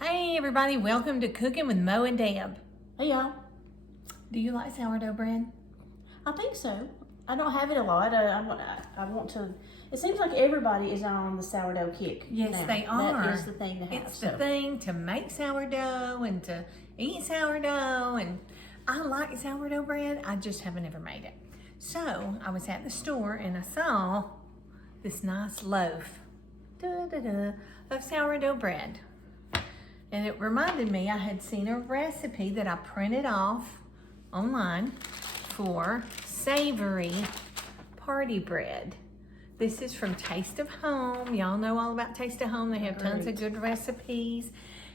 Hey everybody, welcome to Cooking with Mo and Deb. Hey y'all. Do you like sourdough bread? I think so. I don't have it a lot. I want to. It seems like everybody is on the sourdough kick. Yes, now. they are. That is the thing to have. It's the thing to make sourdough and to eat sourdough, and I like sourdough bread. I just haven't ever made it. So I was at the store and I saw this nice loaf of sourdough bread. And it reminded me I had seen a recipe that I printed off online for Savory party bread. This is from Taste of Home. Y'all know all about Taste of Home. They have tons of good recipes.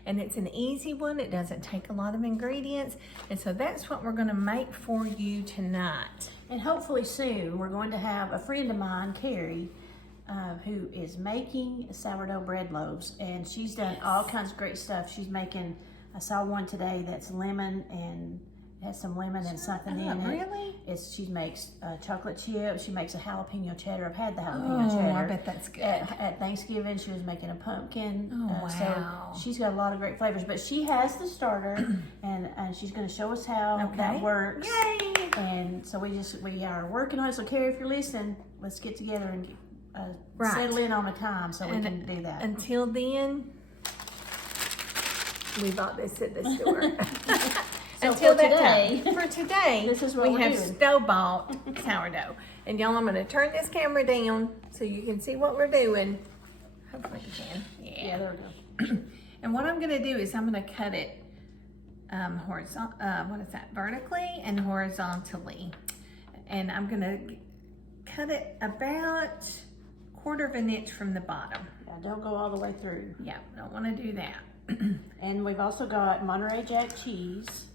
And it's an easy one. It doesn't take a lot of ingredients. And so that's what we're gonna make for you tonight. And hopefully soon we're going to have a friend of mine, Carrie, who is making sourdough bread loaves, and she's done all kinds of great stuff. She's making, I saw one today that's lemon and has some lemon and something in it. Really? She makes chocolate chip. She makes a jalapeno cheddar. I've had the jalapeno cheddar. I bet that's good. At Thanksgiving, she was making a pumpkin. Oh, wow. So she's got a lot of great flavors, but she has the starter, and she's going to show us how that works. Yay! And so we are working on it. So Carrie, if you're listening, let's get together and settle in on a time so we can do that. Until then, we bought this at the store. So Until for that today, time. For today, this is what we we're have doing. store-bought sourdough. And y'all, I'm going to turn this camera down so you can see what we're doing. Hopefully you can. Yeah, there we go. And what I'm going to do is I'm going to cut it vertically and horizontally. And I'm going to cut it about 1/4 of an inch from the bottom. Yeah, don't go all the way through. Yeah, don't want to do that. And we've also got Monterey Jack cheese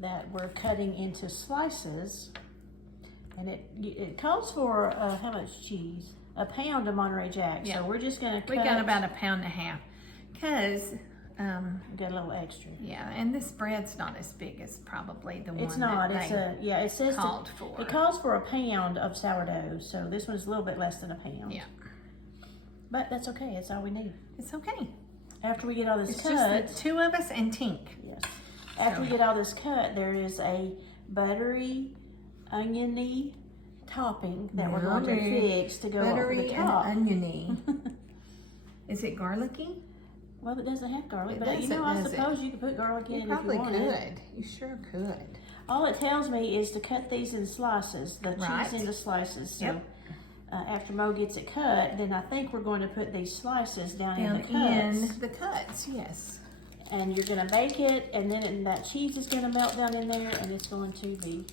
that we're cutting into slices. And it calls for how much cheese? A pound of Monterey Jack. Yeah. So we're just going to cut. We got about 1.5 pounds because Got a little extra. yeah, and this bread's not as big as probably the one It's not. that It says called for. It calls for 1 pound of sourdough. So this one's a little bit less than 1 pound. Yeah, But that's okay. It's all we need. it's okay. After we get all this It's cut, just the two of us and Tink. yes. After we get all this cut, there is a buttery, oniony topping that we're going to fix to go over Buttery the and top. oniony. Is it garlicky? Well, it doesn't have garlic, It but doesn't, I does it? suppose you could put garlic in You it if probably you wanted. could. You sure could. All it tells me is to cut these in slices, the Right. cheese into slices. So Yep. after Mo gets it cut, then I think we're going to put these slices down in Down the cuts. in the cuts, yes. And you're going to bake it, and then that cheese is going to melt down in there, and it's going to be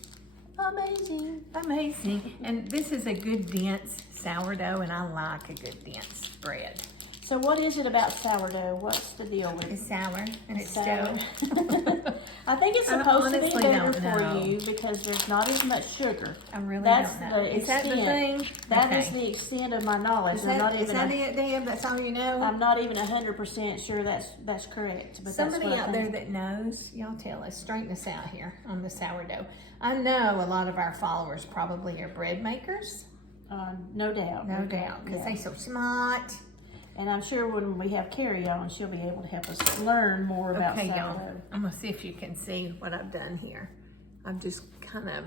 amazing. Amazing. And this is a good dense sourdough, and I like a good dense bread. So what is it about sourdough? What's the deal with it? It's sour and it's Sour. stale. I think it's I supposed to be honestly better don't for know. you because there's not as much sugar. I really That's don't know. the Is that the extent. thing? That Okay. is the extent of my knowledge. Is that I'm it, Deb? That's all you know? I'm not even 100% sure that's correct. But Somebody that's what out I there think. that knows, y'all tell us, straighten us out here on the sourdough. I know a lot of our followers probably are bread makers. No doubt. No doubt, because Yeah. they so smart. And I'm sure when we have Carrie on, she'll be able to help us learn more about Okay, sourdough. y'all. I'm going to see if you can see what I've done here. I've just kind of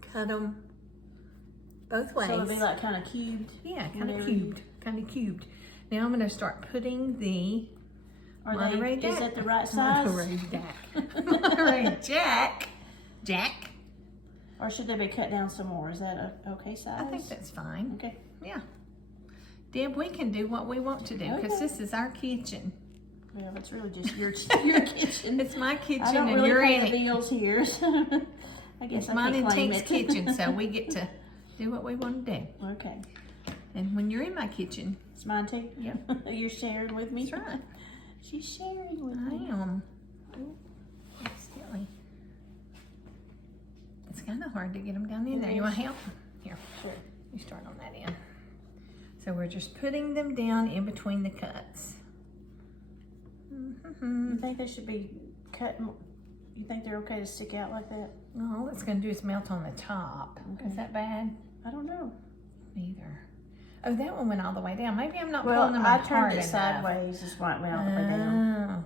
cut them both ways. So it'll be like kind of cubed. Yeah, kind of whenever cubed. Kind of cubed. Now I'm going to start putting the Monterey Jack. Is that the right size? Monterey Jack. Monterey Jack. Jack. Or should they be cut down some more? Is that a okay size? I think that's fine. Okay. Yeah. Deb, we can do what we want to do because Okay. this is our kitchen. Well, it's really just your kitchen. It's my kitchen I don't and really you're pay in the it. bills here. So I guess It's I mine can and claim Tink's it. kitchen, so we get to do what we want to do. Okay. And when you're in my kitchen, It's mine too? Yep. You're sharing with me? that's right. She's sharing with I me. am. It's silly. It's kind of hard to get them down in there. You want help? Here, Sure. you start on that end. So we're just putting them down in between the cuts. You think they should be cut? You think they're okay to stick out like that? All it's going to do is melt on the top. Okay. Is that bad? I don't know. Neither. Oh, that one went all the way down. Maybe I'm not Well, pulling them I apart turned it enough. sideways, just why it went all the way down.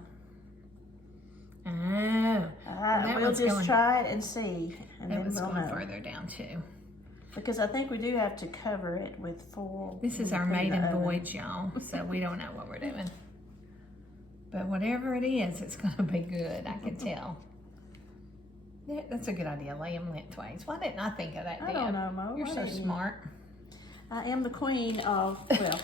Oh. Oh. That We'll one's just going- try it and see, and It then was we'll going know. further down too. Because I think we do have to cover it with full. This is when our we put it in the maiden oven. voyage, y'all, so we don't know what we're doing. But whatever it is, it's gonna be good, I can tell. Yeah, that's a good idea, lay them lengthways. Why didn't I think of that, I Deb? don't know, Mo. You're Why so didn't you? smart. I am the queen of, well,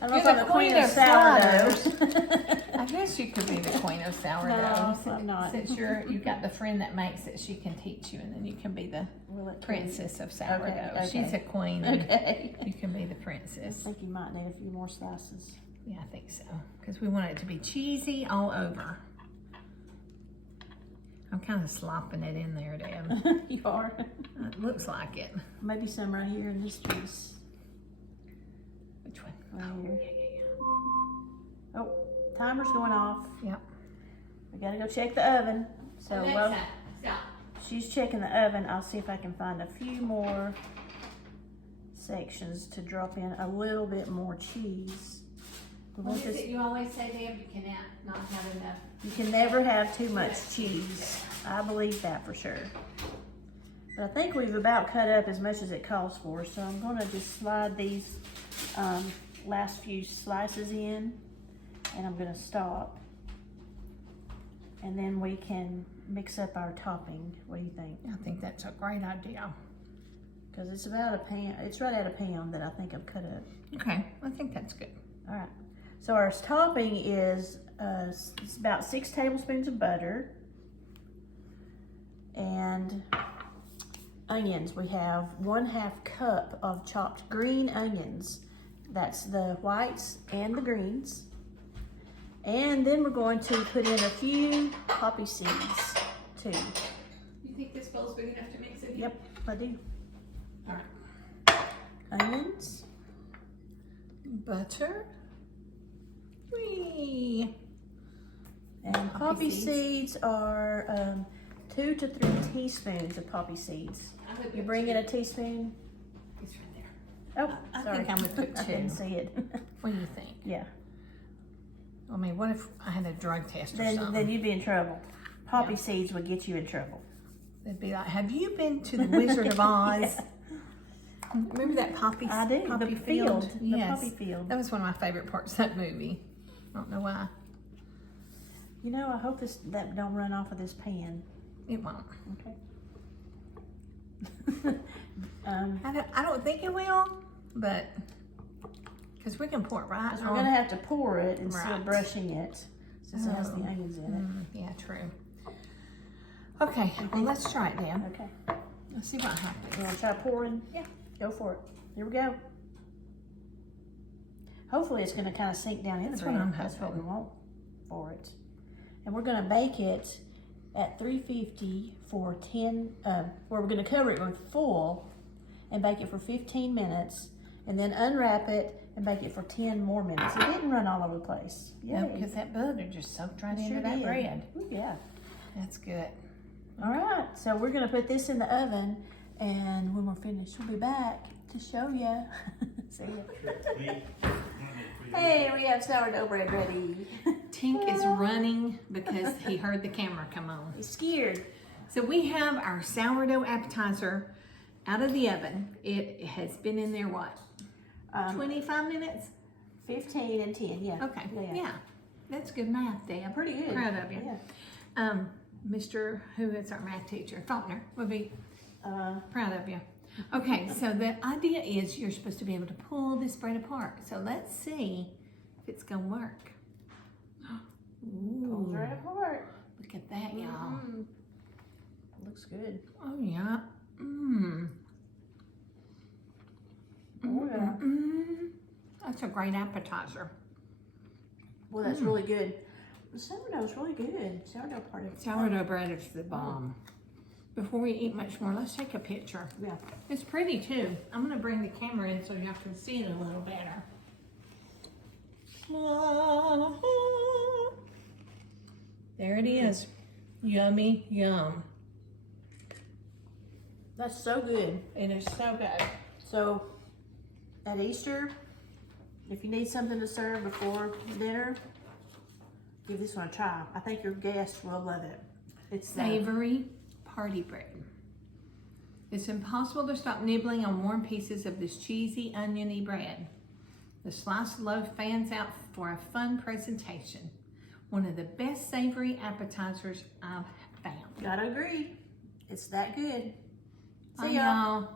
I don't know You're if I'm the the queen queen of of sourdough. I guess you could be the queen of sourdough. No, I'm not. Since you got the friend that makes it, she can teach you, and then you can be the Will it princess of sourdough. Okay. She's a queen, and Okay. you can be the I princess. think you might need a few more slices. Yeah, I think so. Because we want it to be cheesy all over. I'm kind of slopping it in there, Deb. You are. It looks like it. Maybe some right here in this piece. Which one? Right here. Yeah. Oh, timer's going off. Yep. We gotta go check the oven. So while Stop. she's checking the oven, I'll see if I can find a few more sections to drop in a little bit more cheese. We What want is this- it you always say, Deb? You cannot not have enough. You can never have too much cheese. I believe that for sure. But I think we've about cut up as much as it calls for, so I'm gonna just slide these last few slices in, and I'm gonna stop. And then we can mix up our topping. What do you think? I think that's a great idea. Because it's about a pound, it's right at a pound that I think I've cut up. Okay, I think that's good. All right. So our topping is it's about 6 tablespoons of butter and onions. We have 1/2 cup of chopped green onions. That's the whites and the greens. And then we're going to put in a few poppy seeds too. You think this bowl's big enough to mix it? Yep, I do. All right. Onions. Butter. Whee! And poppy seeds are 2 to 3 teaspoons of poppy seeds. You bring in a teaspoon. It's right there. Oh, I sorry. think I'm gonna put I didn't 2. see it. What do you think? Yeah. I mean, what if I had a drug test or something? Then you'd be in trouble. Poppy Yeah. seeds would get you in trouble. They'd be like, "Have you been to the Wizard of Oz?" Yeah. Remember that poppy? I do. Poppy The field. The Yes. poppy field. That was one of my favorite parts of that movie. I don't know why. You know, I hope that don't run off of this pan. It won't. Okay. I don't think it will, but because we can pour it right Because on. we're gonna have to pour it instead of Right. brushing it, since it has the Oh. onions in it. Yeah, true. Okay, well, let's try it, Dan. Okay. Let's see what happens. You wanna try pouring? Yeah. Go for it. Here we go. Hopefully it's gonna kind of sink down in That's the what bread. I'm That's what we hoping. want for it. And we're gonna bake it at 350 for 10, where we're gonna cover it with full and bake it for 15 minutes and then unwrap it and bake it for 10 more minutes. It didn't run all over the place. Yeah, Yay. because that butter just soaked right It into sure that did. bread. Ooh, yeah. That's good. All right, so we're gonna put this in the oven, and when we're finished, we'll be back to show you. See ya. Hey, we have sourdough bread ready. Tink is running because he heard the camera come on. He's scared. So we have our sourdough appetizer out of the oven. It has been in there, what, 25 minutes? 15 and 10, yeah. Okay, yeah. That's good math, Deb. Pretty good. Proud of you. Yeah. Mr. Who is our math teacher? Faulkner would be proud of you. Mm-hmm. Okay, so the idea is you're supposed to be able to pull this bread apart. So let's see if it's gonna work. Pulls Ooh, right apart. look at that, y'all. Mhm. Looks good. Oh yeah. Mmm. Oh, yeah. That's a great appetizer. Well, that's really good. The sourdough's really good. Sourdough part of it. Sourdough bread is the bomb. Before we eat much more, let's take a picture. Yeah. It's pretty too. I'm gonna bring the camera in so y'all can see it a little better. There it is. Yummy, yum. That's so good. It is so good. So, at Easter, If you need something to serve before dinner, give this one a try. I think your guests will love it. It's Savory party bread. It's impossible to stop nibbling on warm pieces of this cheesy, oniony bread. The sliced loaf fans out for a fun presentation. One of the best savory appetizers I've found. Gotta agree. It's that good. Bye, See y'all. y'all.